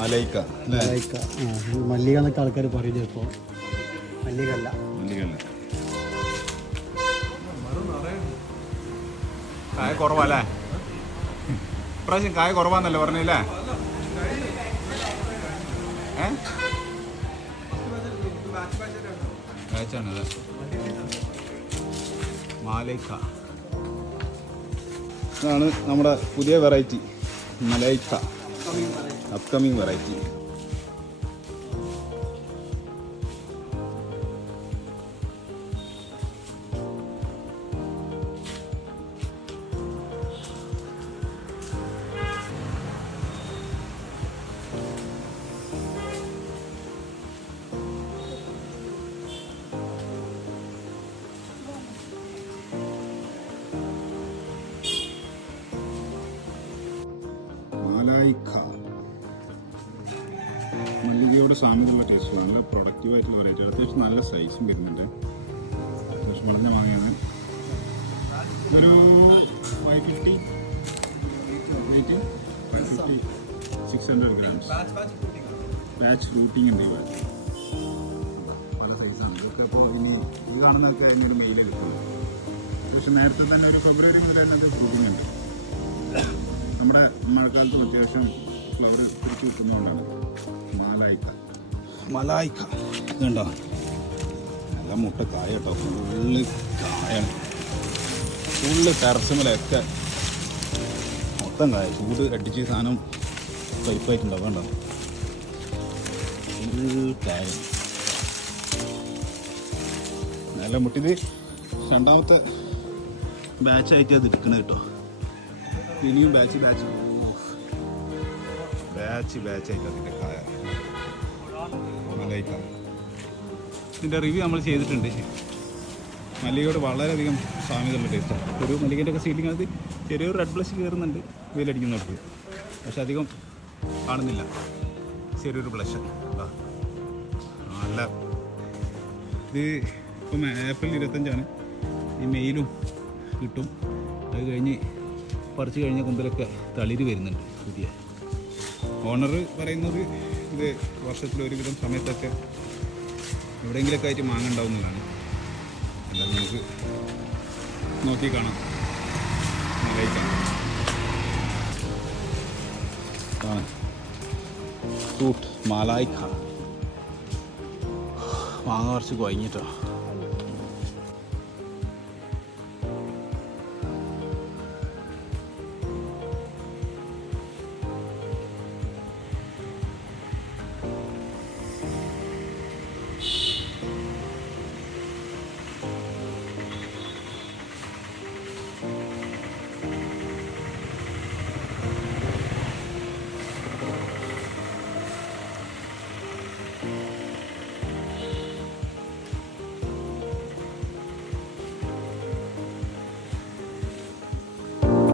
മാലൈക്ക മാലൈക്ക. മല്ലിക എന്നൊക്കെ ആൾക്കാർ പറയും ചിലപ്പോൾ. മല്ലികല്ല. കായ കുറവല്ലേ? ഇപ്രാവശ്യം കായ കുറവാന്നല്ലേ പറഞ്ഞല്ലേ? ബാച്ചാണത് മാലൈക്ക. ഇതാണ് നമ്മുടെ പുതിയ വെറൈറ്റി മലൈക്ക, അപ്കമിങ് വെറൈറ്റി. മല്ലികയോട് സാമ്യതയുള്ള ടേസ്റ്റ്, നല്ല പ്രൊഡക്റ്റീവായിട്ടുള്ള വെറൈറ്റി. അത്യാവശ്യം നല്ല സൈസും വരുന്നുണ്ട്. അത്യാവശ്യം വളഞ്ഞ മാങ്ങയാണ്. ഒരു 550 വെയിറ്റ്, 550 600 grams. ബാച്ച് ഫ്രൂട്ടിങ് ഉണ്ട് ഇവിടെ. പല സൈസാണ് ഇതൊക്കെ. ഇപ്പോൾ ഇനി ഇത് കാണുന്നതൊക്കെ അതിനൊരു മെയിലേ കിട്ടുള്ളൂ. പക്ഷെ നേരത്തെ തന്നെ ഒരു ഫെബ്രുവരി മുതൽ തന്നെ അത് ഫ്രൂട്ടിങ് ഉണ്ട്. നമ്മുടെ മഴക്കാലത്തും അത്യാവശ്യം ഫ്ലവർ പിടിച്ച് വെക്കുന്നതുകൊണ്ടാണ്. മലായിക്ക ഇതുണ്ടോ? നല്ല മുട്ട കായ കേട്ടോ. ഫുള്ള് കായാണ്. ഫുള്ള് ടെറസുമലൊക്കെ മൊത്തം കായ. ചൂട് അടിച്ച് സാധനം കയ്പായിട്ടുണ്ടാവും. വേണ്ടോ? ഫുൾ കായ. നല്ല മുട്ടിത് രണ്ടാമത്തെ ബാച്ചായിട്ട് അത് എടുക്കണത് കേട്ടോ. ഇനിയും ബാച്ചായിട്ട് അതിൻ്റെ കായ മലൈക്ക. ഇതിൻ്റെ റിവ്യൂ നമ്മൾ ചെയ്തിട്ടുണ്ട്. മല്ലികയോട് വളരെയധികം സാമ്യതയുള്ള ടേസ്റ്റാണ്. ഒരു മല്ലികൻ്റെ ഒക്കെ സീലിംഗ് അത് ചെറിയൊരു റെഡ് ബ്ലഷ് കയറുന്നുണ്ട് വെയിലടിക്കുന്നുണ്ട്. പക്ഷെ അധികം കാണുന്നില്ല. ചെറിയൊരു ബ്ലഷ് നല്ല. ഇത് ഇപ്പം ഏപ്രിൽ 25 ഈ മെയിലും കിട്ടും. അത് കഴിഞ്ഞ് പറിച്ച് കഴിഞ്ഞ കൊമ്പിലൊക്കെ തളിര് വരുന്നുണ്ട് പുതിയ. ഓണർ പറയുന്നത് ഇത് വർഷത്തിലൊരുവിധം സമയത്തൊക്കെ എവിടെയെങ്കിലൊക്കെ ആയിട്ട് മാങ്ങ ഉണ്ടാവുന്നതാണ്. അല്ലാതെ നമുക്ക് നോക്കി കാണാം. ഫ്രൂട്ട് മലായിക്ക. മാങ്ങ കുറച്ച് കുഴഞ്ഞിട്ടോ.